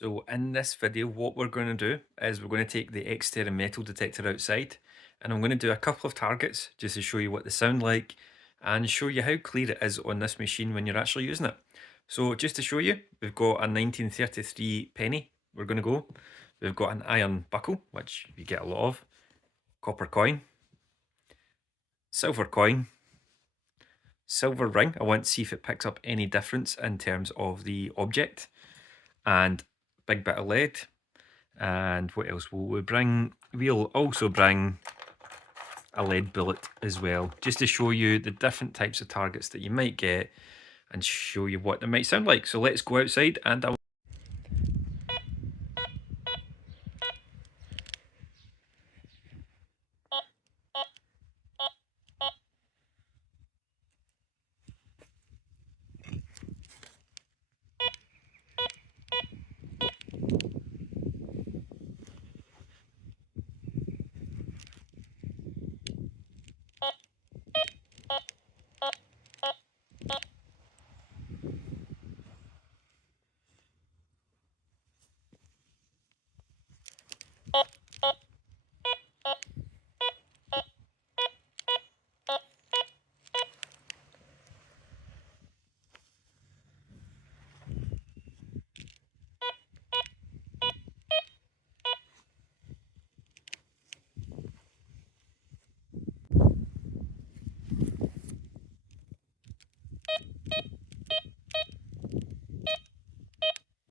So in this video, what we're going to do is we're going to take the xterra metal detector outside, and I'm going to do a couple of targets just to show you what they sound like and show you how clear it is on this machine when you're actually using it. So just to show you, we've got a 1933 penny we're going to go. We've got an iron buckle, which you get a lot of, copper coin, silver coin, silver ring. I want to see if it picks up any difference in terms of the object, and big bit of lead. And what else will we bring? We'll also bring a lead bullet as well, just to show you the different types of targets that you might get and show you what they might sound like. So let's go outside and I'll